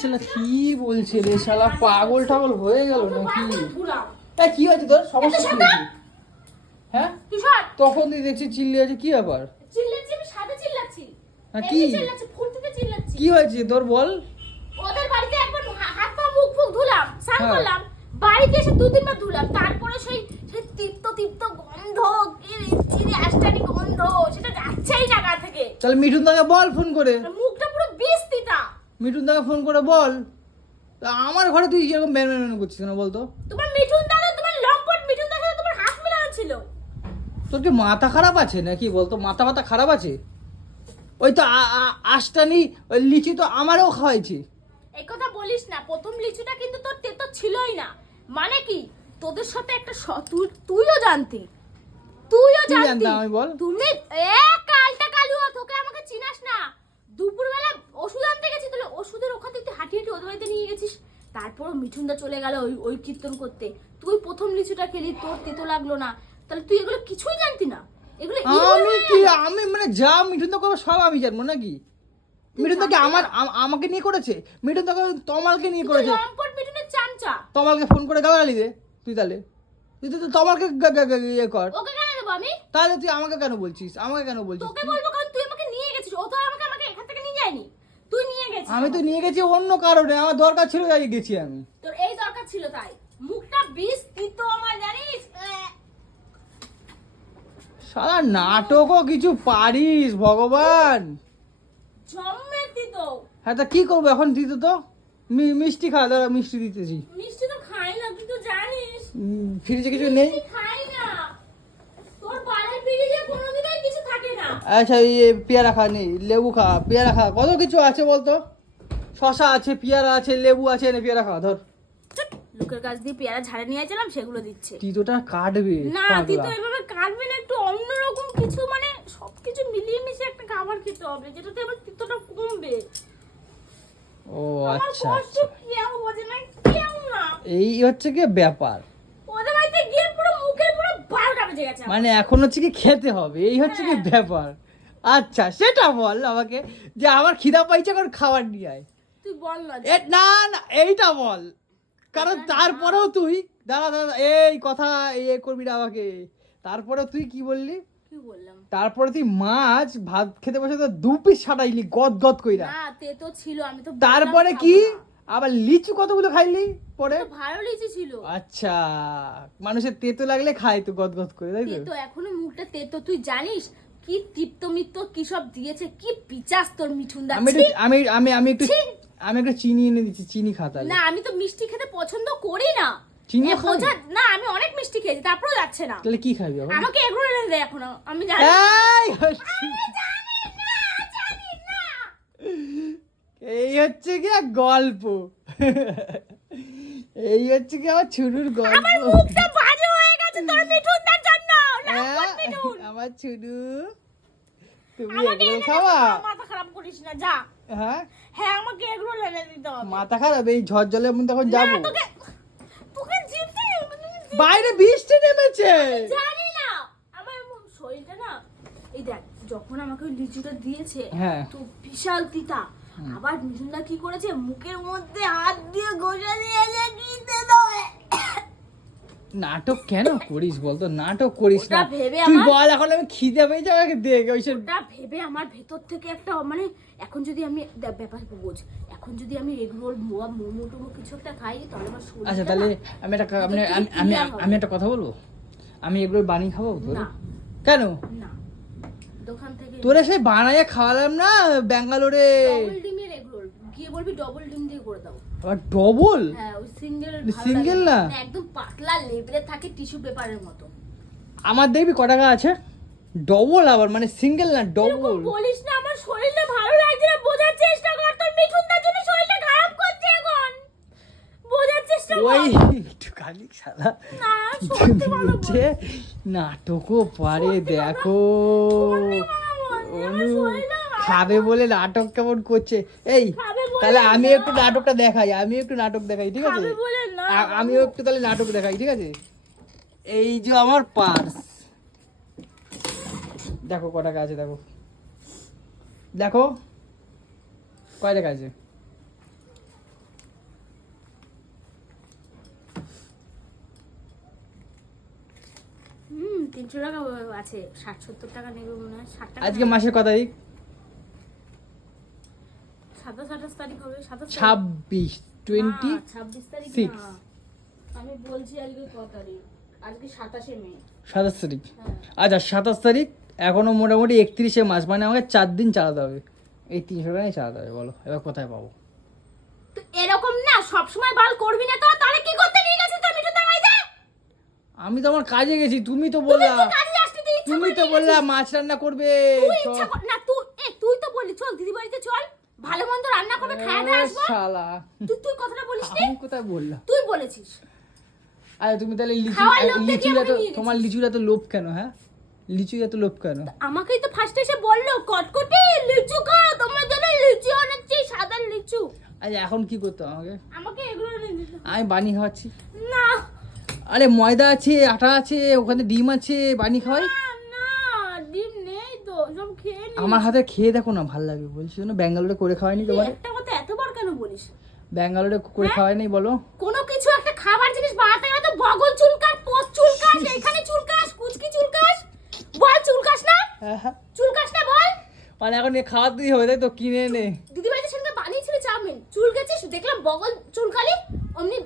শালা কি বলছে রে শালা, পাগল টাগল হয়ে গেল নাকি? কি হয়েছে তোর, সমস্যা কি হয়েছে? হ্যাঁ তখন তুই দেখছি চিল্লি আছে, কি ব্যাপার? চিল্লাচ্ছি আমি, সাথে চিল্লাচ্ছি। হ্যাঁ কি চিল্লাচ্ছি, ফুলতে চিল্লাচ্ছি। কি হয়েছে তোর বল? ওদের বাড়িতে একবার হাত পা মুখ ফুক ধুলাম, স্নান হ্যাঁ। করলাম, বাড়িতে এসে 2-3 বার ধুলাম, তারপরে সেই সেই তৃপ্ত গন্ধ, কি চিড়ে আষ্টানি গন্ধ, সেটা যাচ্ছেই না গা থেকে। তাহলে মিঠুন দাকে বল ফোন করে। মুখটা পুরো বিস্তিতা। মিঠুন দাকে ফোন করে বল। তা আমার ঘরে তুই এরকম ব্যান করছিস কেন বলতো? তোমার মিঠুন দাদা, তোমার লম্পট মিঠুন দাদা তোমার হাত মেলানো ছিল। তোর কি মাথা খারাপ আছে নাকি বলতো? মাথা খারাপ আছে? ওই তো আষ্টানি ওই লিচি তো আমারও খাওয়াইছি। এই কথা বলিস না, প্রথম লিচুটা কিন্তু তোর তেতো ছিলই না। মানে কি, তোদের সাথে একটা তুইও জানতি, আমি বল। তুমি কালটা কালুয়া, তোকে আমাকে চিনাস না। দুপুরবেলা ওষুধ আনতে গেছি, তাহলে ওষুধের ওখানে তুই হাঁটি ওদের বাড়িতে নিয়ে গেছিস। তারপরও মিঠুনদা চলে গেল ওই কীর্তন করতে। তুই প্রথম লিচুটা খেলি, তোর তেতো লাগলো না, তাহলে তুই এগুলো কিছুই জানতি না? এগুলো আমি মানে যা মিঠুন দা করবে সব আমি জানবো নাকি? মিঠুন দাকে আমাকে নিয়ে করেছে, মিঠুন দাকে তমালকে নিয়ে করেছে। লম্পট মিঠুনের চামচা। তমালকে ফোন করে গালাগালি দে তুই, তাহলে তুই তো তমালকে ইয়ে কর। ওকে কেন দেবো আমি? তাহলে তুই আমাকে কেন বলছিস? তোকে বলবো কারণ তুই আমাকে নিয়ে গেছিস, ও তো আমাকে এখান থেকে নিয়ে যায়নি, তুই নিয়ে গেছিস। আমি তো নিয়ে গেছি অন্য কারণে, আমার দরকার ছিল তাই গেছি আমি। তোর এই দরকার ছিল তাই? মুখটা বিষ তিতো আমার, জানিস? সারা নাটকও কিছু পারিস ভগবান। জম্মের তিতো। হ্যাঁ তা কি করবো এখন? দিতে তো মিষ্টি খা, দাঁড়া মিষ্টি দিতেছি। মিষ্টি তো খাই না, তুই তো জানিস। ফ্রিজে কিছু নেই? খাই না, তোর বাড়ির ফ্রিজে কোনোদিনই কিছু থাকে না। আচ্ছা পেয়ারা খা, নেই লেবু খা, পেয়ারা খা, কত কিছু আছে বলতো। শশা আছে, পেয়ারা আছে, লেবু আছে, নে পেয়ারা খা ধর। লোকের কাছ দিয়ে পেয়ারা ঝাড়ে নিয়ে আসলাম, সেগুলো দিচ্ছে। তিতোটা কাটবে না, তিতো এভাবে কাটবে না, একটু অন্যরকম কিছু, মানে সবকিছু মিলিয়ে মিশে একটা খাবার খেতে হবে, যেটাতে আবার তিতোটা কমবে। ও আচ্ছা, কেউ বোঝে না, কেউ না। এই হচ্ছে কি ব্যাপার। ওদের বাড়িতে গিয়ে পুরো মুখের পুরো 12টা বেজে গেছে। মানে এখন হচ্ছে কি খেতে হবে, এই হচ্ছে কি ব্যাপার। আচ্ছা সেটা বল আমাকে, যে আমার খিদা পাইছে, এখন খাবার নিয়ে আয়। তুই বল না। না না এইটা বল, কারণ তারপরেও তুই দাঁড়া, এই কথা করবি না আমাকে। তারপরে তুই কি বললি? কি বললাম? তারপরে তুই মাছ ভাত খেতে বসে তো 2 পিস ছাড়াইলি গদ কইরা। না, তেতো ছিল, আমি তো তারপরে কি আবার লিচু কতগুলো খাইলি পরে? তো ভালো লিচু ছিল। আচ্ছা, মানুষের তেতো লাগলে খায় তো গদ করে, তাই তো? তেতো এখনো মুখটা তেতো, তুই জানিস কি তৃপ্ত মিত্ত কি সব দিয়েছে, কি পিচাস তোর মিঠুন দা। আমি একটু চিনি এনে দিচ্ছি, চিনি খা তাহলে। না, আমি তো মিষ্টি খেতে পছন্দ করি না। চিনি না, আমি অনেক মিষ্টি খেয়েছি, তারপরেও যাচ্ছে না। তাহলে কি খাবি এখন? আমাকে এগুলো এনে দে এখনো, আমি জানি। এই হচ্ছে কি গল্প, এই হচ্ছে কি আমার ছুনুর গল্প। আমার মুখটা বাজে হয়ে গেছে তোর মিঠুনদার জন্য। আমার ছুনু, তুমি আমাকে এগুলো এনে খাওয়া? দে, মাথা খারাপ করিস না, যা। হ্যাঁ আমাকে এগুলো এনে দিতে হবে। মাথা খারাপ? এই ঝড় জলের মধ্যে এখন যাবো? না, তোকে জিততে বাইরে বৃষ্টি নেমেছে। জানি না, আমার শরীরটা না, এই দেখ, যখন আমাকে ওই লিচুটা দিয়েছে, হ্যাঁ। তো বিশাল তিতা। আবার মিঠুনদা কি করেছে, মুখের মধ্যে হাত দিয়ে ঘষে দিয়েছে, কি তেতো। নাটক কেন করিস বলতো? নাটক করিস না ভেবে তুই, আমার বল এখন আমি খিদে পেয়েছে আমাকে দেখ। ওটা ভেবে আমার ভেতর থেকে একটা, মানে এখন যদি আমি ব্যাপার বোঝ, এখন যদি আমি এগ রোল মোমো টোমো কিছু একটা খাই, তাহলে আমার শরীর। আচ্ছা তাহলে আমি একটা কথা বলবো, আমি এগুলো বানিয়ে খাবো তোর? না। কেন? না, দোকান থেকে তোরে সেই বানাইয়ে খাওয়ালাম না ব্যাঙ্গালোরে। ডবল ডিমের এগ রোল, গিয়ে বলবি ডবল ডিম দিয়ে করে দাও। আবার ডবল? হ্যাঁ, ওই সিঙ্গেল না, একদম পাতলা লেবেলে থাকে, টিস্যু পেপারের মতো। আমার দেখবি ক টাকা আছে? ডবল আবার, মানে সিঙ্গেল না ডবল। বলিস না, আমার শরীরটা ভালো লাগছে না, বোঝার চেষ্টা কর, তোর মিঠুনদার জন্য শরীরটা খারাপ করছে এখন, বোঝার চেষ্টা কর। ওই একটু খালি শালা না, সত্যি ভালো হচ্ছে নাটকও পারে, দেখো অনু খাবে বলে নাটক কেমন করছে। এই তাহলে আমি একটু নাটকটা দেখাই, ঠিক আছে? আমিও একটু তাহলে নাটক দেখাই, ঠিক আছে? এই যে আমার পার্স, দেখো ক টাকা আছে, দেখো কয় টাকা আছে? 300 টাকা আছে, 60-70 টাকা নেবে মনে হয়। 60 টাকা আজকে মাসের কত তারিখ? 27 তারিখ হবে। 26 26 তারিখ না, আমি বলছি আজকে কত তারিখ, আজকে 27 মে। 27 তারিখ। হ্যাঁ। আচ্ছা 27 তারিখ, এখনো মোটামুটি 31 মাস, মানে আমাকে 4 দিন চালাতে হবে। এই 300 টাকায় চালাতে হবে, বলো এবার কোথায় পাবো? তো এরকম না সব সময় বাল করবি না, তো তাহলে কি করতে নিয়ে গেছিস তুই মিঠুনদার বাড়িতে? আমি তো আমার কাজে গেছি, তুমি তো বললা, কাজে আসতে তুই ইচ্ছা তুমি করে তো নিয়ে বললা গেছিস। মাছ রান্না করবে। তুই ইচ্ছা কর না, তুই তো বললি চল দিদি বাড়িতে চল, ভালো মন্দ রান্না করবে, খাওয়া দাওয়া আসবো। শালা, তুই কথাটা বলিস নি? আমি কোথায় বললাম? তুই বলেছিস। আরে তুমি তাহলে খাওয়ার লোভ দেখিয়ে লিচুর এত, আমাকে নিয়ে তোমার লিচুর এত লোভ কেন? হ্যাঁ, লিচুর এত লোভ কেন? আমাকেই তো ফার্স্ট এসে বললো কটকটি লিচু খাও, তোমার জন্য লিচু আনছি, সাদা লিচু। আচ্ছা এখন কি করতে হবে আমাকে? আমাকে এগুলো এনে দিতে। আমি বানিয়ে খাওয়াচ্ছি। না আরে ময়দা আছে, আটা আছে, ওখানে ডিম আছে, বানিয়ে খাওয়াই। না ডিম নেই তো, সব খেয়ে নি। আমার হাতে খেয়ে দেখো না, ভালো লাগবে বলছি না। ব্যাঙ্গালোরে করে খাওয়াইনি তোমার? একটা কথা এতবার কেন বলিস? ব্যাঙ্গালোরে করে খাওয়াইনি বলো? কোনো কিছু একটা খাবার জিনিস বানাতে গেলে তো বগল চুলকাস, পোস্ট চুলকাস, এখানে চুলকাস, কুচকি চুলকাস, বল চুলকাস না? চুলকাস না বল? মানে এখন এ খাওয়াতেই হবে তাই তো, কিনে এনে। দিদি বাড়িতে সেদিন বানিয়েছিল চাউমিন, চুল গেছিস দেখলাম বগল চুলকালি, অমনি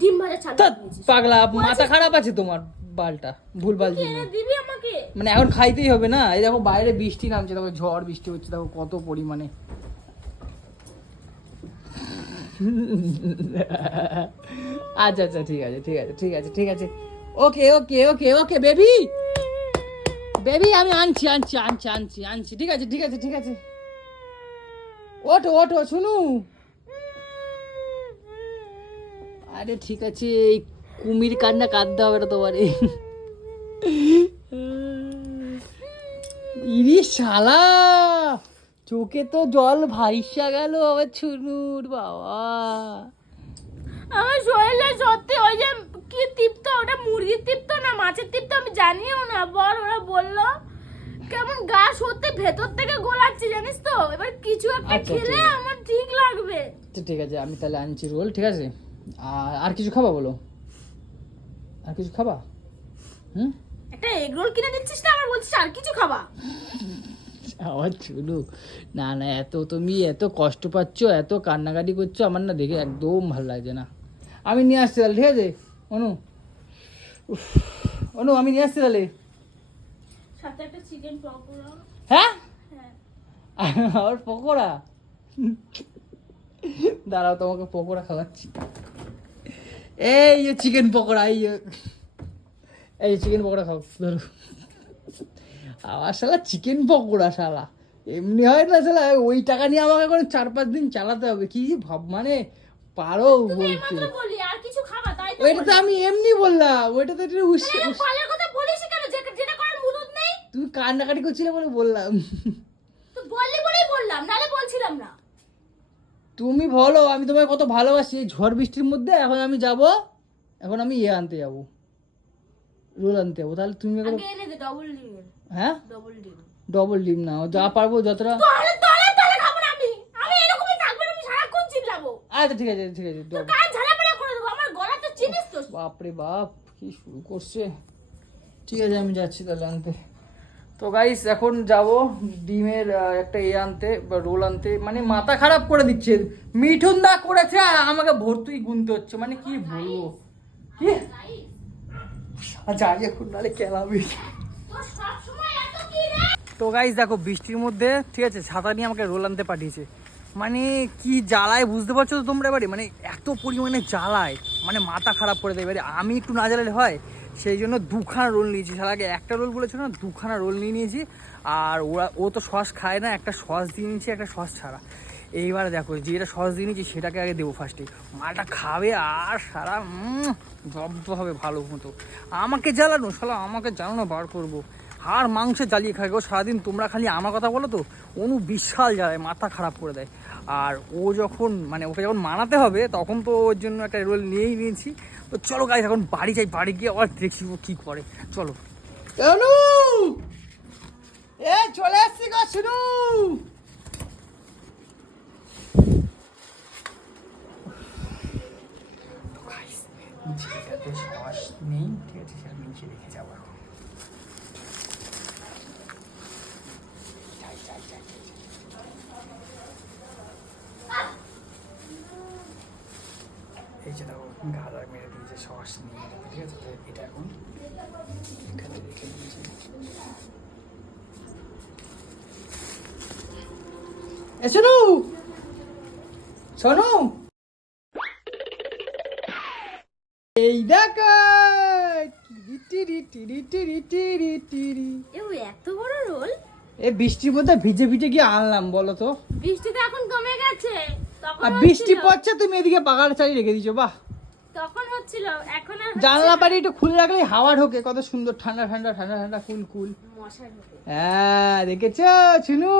ডিম ভাজা চাল তা দিয়েছিস। পাগলা, মাথা খারাপ আছে তোমার, বালটা ভুলভাল কি জিনিস। এনে দিবি আমাকে? মানে এখন খাইতেই হবে না? এই দেখো বাইরে বৃষ্টি নামছে, দেখো ঝড় বৃষ্টি হচ্ছে, দেখো কত পরিমাণে। আচ্ছা আচ্ছা ঠিক আছে ঠিক আছে ঠিক আছে ঠিক আছে, ওকে ওকে ওকে ওকে বেবি, বেবি আমি আনছি আনছি আনছি আনছি আনছি, ঠিক আছে ঠিক আছে ঠিক আছে। ওঠো ওঠো শুনু। আরে ঠিক আছে, এই কুমির কান্না কাঁদতে হবে না তোমার। ইরি শালা, চোখে তো জল ভাইসা গেল আবার ছুনুর বাবা। আমার শরীরে সত্যি ওই যে কি তৃপ্ত, ওটা মুরগির তৃপ্ত না মাছের তৃপ্ত আমি জানিও না, বল ওরা বললো কেমন গা সত্যি ভেতর থেকে গোলাচ্ছে জানিস তো, এবার কিছু একটা আচ্ছা, খেলে ঠিক আছে। আমার ঠিক লাগবে। ঠিক আছে আমি তাহলে আনছি রোল, ঠিক আছে। আর কিছু খাবা বলো? আর কিছু খাবা? হুম, একটা এগ রোল কিনে দিচ্ছিস না, আবার বলছিস আর কিছু খাবা। আবার চুলু, না না, এত তুমি এত কষ্ট পাচ্ছ, এত কান্নাকাটি করছো, আমার না দেখে একদম ভালো লাগছে না। আমি নিয়ে আসছি তাহলে, ঠিক আছে অনু। উফ, অনু আমি নিয়ে আসছি তাহলে। সাথে একটা চিকেন পকোড়া। হ্যাঁ, হ্যাঁ আর পকোড়া? দাঁড়াও তোমাকে পকোড়া খাওয়াচ্ছি। এই যে চিকেন পকোড়া, এই চিকেন পকোড়া খাও, ধরো। আবার শালা চিকেন পকোড়া, শালা এমনি হয় না শালা, ওই টাকা নিয়ে আমাকে এখন 4-5 দিন চালাতে হবে। কি ভাব মানে, পারো তুই বলতে? এইমাত্র বললি আর কিছু খাবা, তাই তো ওইটা তো আমি এমনি বললাম, ওইটা তো একটু পালের কথা বলিস কেন, যেটা করার মুরুদ নেই? তুমি কান্নাকাটি করছিলে বলে বললাম। তো বললি বলেই বললাম, নালে বলছিলাম না। তুমি বলো আমি তোমায় কত ভালোবাসি। এই ঝড় বৃষ্টির মধ্যে এখন আমি যাব, এখন আমি আনতে যাব, রোল আনতে যাবো। তাহলে তুমি এখন, আগে এনে দে ডবল ডিম। হ্যাঁ ডবল ডিম। ডবল ডিম না, যা পারবো যতটা। তাহলে খাবো না আমি, আমি এরকমই থাকবো, আমি সারাক্ষণ চিল্লাবো। আচ্ছা ঠিক আছে ঠিক আছে। তোর কান ঝালাপালা করে দেবো, আমার গলা তো চিনিস তো। বাপরে বাপ, কি শুরু করছে। ঠিক আছে আমি যাচ্ছি তাহলে আনতে। তো গাইস এখন যাব ডিমের একটা আনতে বা রোল আনতে। মানে মাথা খারাপ করে দিচ্ছে, মিঠুন দা করেছে আর আমাকে ভর্তুই গুনতে হচ্ছে, মানে কি বলবো। কি আচ্ছা আগে এখন নাহলে কেলাবি। তোর সব সময় এত কি রে? তো গাইস দেখো বৃষ্টির মধ্যে, ঠিক আছে, ছাতা নিয়ে আমাকে রোল আনতে পাঠিয়েছে। মানে কি জ্বালায় বুঝতে পারছো তো তোমরা এবারে, মানে এত পরিমাণে জ্বালায়, মানে মাথা খারাপ করে দেয়। এবারে আমি একটু না জ্বালালে হয়, সেই জন্য 2খানা রোল নিয়েছি। সারা আগে একটা রোল বলেছিল না, 2খানা রোল নিয়ে নিয়েছি। আর ও তো সস খায় না, একটা সস দিয়ে নিয়েছি, একটা সস ছাড়া। এইবার দেখো যেটা সস দিয়ে নিয়েছি সেটাকে আগে দেবো ফার্স্টে, মালটা খাবে আর সারা জব্দ হবে ভালো মতো। আমাকে জ্বালানো, শালা আমাকে জ্বালানো বার করবো। আর মাংসে জ্বালিয়ে খাবে ও সারাদিন। তোমরা খালি আমার কথা বলো তো, অনু বিশাল জ্বালায়, মাথা খারাপ করে দেয়। আর ও যখন মানে ওকে যখন মানাতে হবে তখন তো ওর জন্য একটা রোল নিয়েই নিয়েছি। তো চলো গাইস এখন বাড়ি যাই, বাড়ি গিয়ে আবার দেখছি ও কী করে। চলো অনু, এ চলে আসছি গো শুনু। যেটাতে শ্বাস নেই, ঠিক আছে, সেটা নিচে রেখে যাবো। এই যে দেখো গাদা মেরে দিয়েছে সস নিয়ে এটাতে, ঠিক আছে? তো এটা এখন এখানে রেখে দিয়েছি। এ শোনো শোনো, এই দেখো tree tree tree tree tree. এত বড় রোল এই বৃষ্টির মধ্যে ভিজে ভিজে গিয়ে আনলাম, বলো তো? বৃষ্টি তো এখন কমে গেছে, তখন আর বৃষ্টি হচ্ছিল। পড়ছে, তুমি এদিকে বাগান চালিয়ে রেখে দিছো, বাহ। তখন হচ্ছিল, এখন আর জানলা পাড়ি একটু খুলে রাখলে হাওয়া ঢোকে, কত সুন্দর ঠান্ডা ঠান্ডা ঠান্ডা ঠান্ডা কুল কুল। মশা ঢোকে। হ্যাঁ দেখেছো চুনু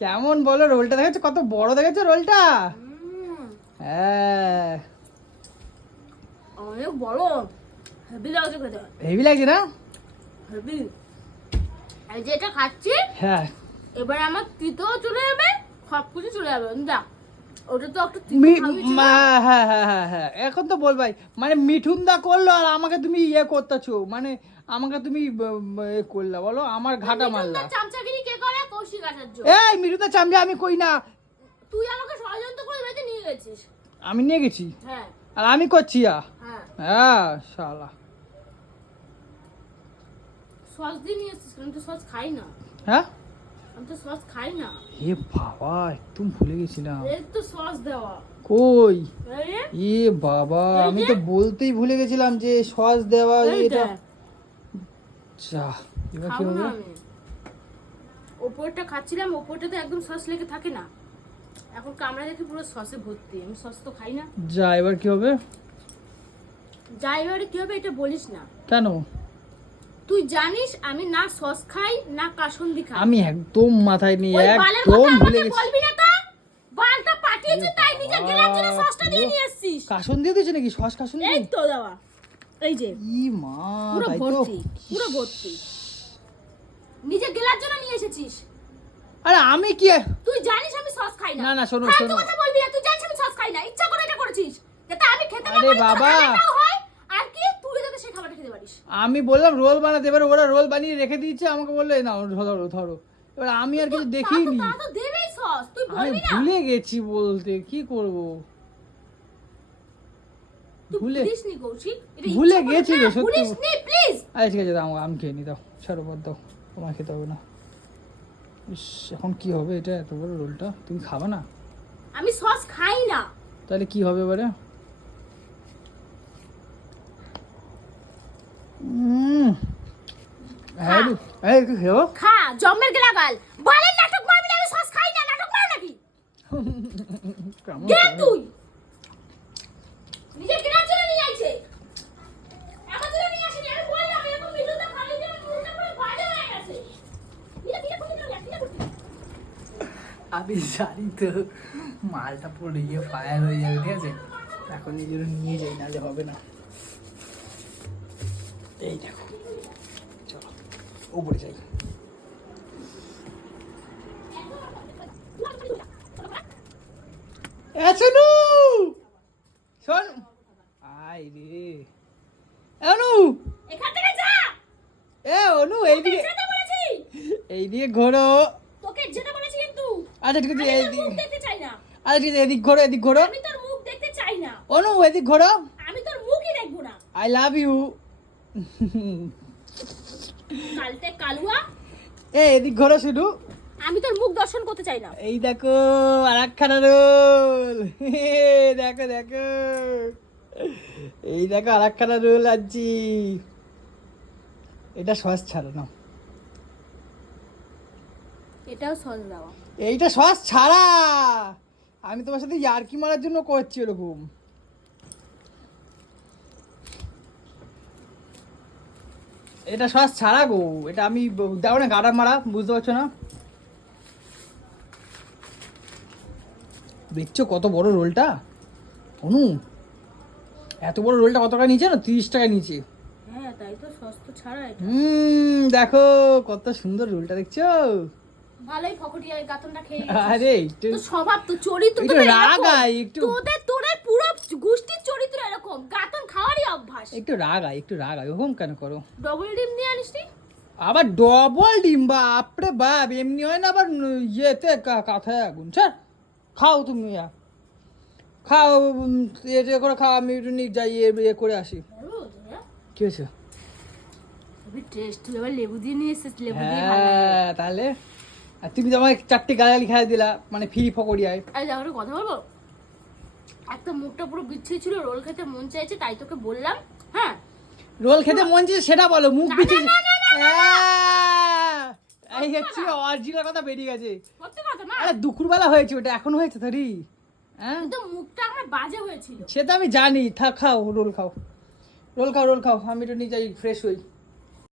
কেমন, বলো? রোলটা দেখেছো কত বড়, দেখেছো রোলটা? হ্যাঁ অনেক বড়, হেভি লাগছে খেতে, হেভি লাগছে না? হেভি। এই যেটা খাচ্ছি, হ্যাঁ এবার আমার তিতও চলে যাবে, সবকিছু চলে যাবে। যা, ওটা তো একটু তিতো খাবি ছিল। হ্যাঁ হ্যাঁ হ্যাঁ হ্যাঁ, এখন তো বলবাই, মানে মিঠুন দা করলো আর আমাকে তুমি ইয়ে করতেছো, মানে আমাকে তুমি এ করলা, বলো? আমার ঘাটা মারলা। চামচাগিরি কে করে? কৌশিক আচার্য। এই মিঠুন দা চামচা আমি কই না, তুই আমাকে ষড়যন্ত্র করে বাড়িতে নিয়ে গেছিস। আমি নিয়ে গেছি হ্যাঁ আর আমি করছি। হ্যাঁ, হ্যাঁ শালা। সস দিয়ে নিয়ে এসেছিস, আমি তো সস খাই না। হ্যাঁ আমি তো সস খাই না। এ বাবা একদম ভুলে গেছিলাম, এর তো সস দেওয়া। কই? এই রে, এ বাবা এই আমি যে। তো বলতেই ভুলে গেছিলাম যে সস দেওয়া এই এটা। দেখ, যা এবার কি খাবো হবে? না আমি। ওপরটা খাচ্ছিলাম, ওপরটাতে একদম সস লেগে থাকে না, এখন কামড়া দেখে পুরো সসে ভর্তি। আমি সস তো খাই না। যা এবার কি হবে? যাই এবারে কি হবে এটা বলিস না। কেন? তুই জানিস আমি না সস খাই না কাসুন্দি খাই। আমি একদম মাথায় নিয়ে ওই বালের একদম কথা ভুলে আমাকে গেছি। বলবি না তো। বালটা পাঠিয়েছিস তাই নিজে গেলার জন্য সসটা দিয়ে নিয়ে এসেছিস। কাসন দিয়ে দিয়েছে নাকি? সস কাসন এই দিয়ে? তো দেওয়া, এই যে ই মা, পুরো তাই তো। ভর্তি, পুরো ভর্তি। নিজে গেলার জন্য নিয়ে এসেছিস। আরে আমি কি, তুই জানিস আমি সস খাই না। না, না, শোনো, ফালতু শোনো। কথা বলবি না, তুই জানিস আমি সস খাই না, ইচ্ছা করে এটা করেছিস যাতে আমি খেতে না আরে পারি, বাবা। তোর হয় আর কি তুই যাতে সেই খাবারটা খেতে পারিস। আমি বললাম রোল বানাতে, এবার ওরা রোল বানিয়ে রেখে দিয়েছে, আমাকে বললো এই নাও ধরো ধরো। এবার আমি আর কিছু দেখিনি, তা তো দেবেই সস, তুই আমি বলবি না। ভুলে গেছি বলতে, কি করব? তুই ভুলে ভুলিসনি কৌশিক, এটা ভুলে ইচ্ছা করে- গেছি না, রে, সত্যি। ভুলিসনি প্লিজ। আচ্ছা ঠিক আছে দাও, আমি খেয়ে নি, দাও ছাড়ো, বাদ দাও, তোমার খেতে হবে না। ইস, এখন কি হবে? এটা এত বড় রোলটা তুমি খাবে না? আমি সস খাই না। তাহলে কি হবে এবারে? হ্যাঁ এই একটু খেও। খা, জম্মের গেলা গাল। বলেন নাটক মারবি না, আমি সস খাই না, নাটক মার নাকি? কেমন কে করে? তুই? নিজে কেনার জন্য নিয়ে আইছে। আমার জন্য নিয়ে আসেনি, আমি বললাম এরকম ভিডিওটা খালি যে আমার মুখটা পুরো বাজে হয়ে গেছে। ধীরে ধীরে খুলে নাও, ধীরে ধীরে। আমি জানি তো মালটা পুরো ইয়ে ফায়ার হয়ে যাবে, ঠিক আছে? এখন নিজের নিয়ে যাই, নাহলে হবে না। এই দেখো, চলো উপরে যাই। শোনু শোন, আই রে অনু, এখান থেকে যা। অনু এইদিকে, যেতে বলেছি। এইদিকে ঘোরো। তোকে যেতে বলেছি কিন্তু। আচ্ছা ঠিক আছে, আমি তোর এইদিকে। মুখ দেখতে চাই না। আচ্ছা ঠিক আছে, এদিক ঘোরো, এদিক ঘোরো। আমি তোর মুখ দেখতে চাই না। অনু এদিক ঘোরো। আমি তোর মুখই দেখবো না। I love you. কালতে কালুয়া, এদিক ঘোরো শুধু। আমি তোর মুখ দর্শন করতে চাই না। এই দেখো আর একখানা রোল। দেখো দেখো, এই দেখো আর একখানা রোল আনছি। এটা সস ছাড়া না, এটাও সস দেওয়া। এইটা সস ছাড়া। আমি তোমার সাথে ইয়ার্কি মারার জন্য করছি এরকম। এটা সস ছাড়া গো, এটা আমি দাও না, গাড়া মারা, বুঝতে পারছো না? দেখছো কত বড় রোলটা? অনু এত বড় রোলটা কত টাকা নিচে না? 30 টাকা নিচে। হ্যাঁ তাই তো, সস তো ছাড়া এটা। দেখো কত সুন্দর রোলটা, দেখছো? ভালোই ফকটিয়া গাতনটা খেয়ে আরে একটু তো স্বভাব তো চরিত্র তো একটু এরকম। রাগ আয়, একটু তোদের পুরো গোষ্ঠীর চরিত্র এরকম, গাতন খাওয়ারই অভ্যাস। একটু রাগ আয়, একটু রাগ আয়, ওরকম কেন করো? ডবল ডিম দিয়ে আনিসনি? আবার ডবল ডিম? বাপরে বাপ, এমনি হয় না, আবার ইয়েতে কাঁথায় আগুন। স্যার খাও তুমি। খাও এটা করে খাও, আমি একটু নিয়ে যাই ইয়ে করে আসি। কি হয়েছে? টেস্ট তুই আবার লেবু দিয়ে নিয়ে এসেছিস, লেবু দিয়ে ভালো লাগে। হ্যাঁ তাহলে আর তুমি তো আমাকে 4টে গালাগালি খাই দিলা, মানে ফ্রি ফকরিয়ায়। আরে দেখো একটা কথা বলবো, একটা মুখটা পুরো বিচ্ছিরি ছিল, রোল খেতে মন চাইছে তাই তোকে বললাম। হ্যাঁ রোল খেতে মন চাইছে সেটা বলো, মুখ বিচি এই না, হচ্ছে অরিজিনাল কথা বেরিয়ে গেছে। সত্যি কথা না, আরে দুপুরবেলা হয়েছে, ওটা এখন হয়েছে ধরি। হ্যাঁ কিন্তু মুখটা আমার বাজে হয়েছিল। সে তো আমি জানি, থাক খাও রোল খাও, রোল খাও, রোল খাও, আমি একটু নিয়ে যাই ফ্রেশ হই।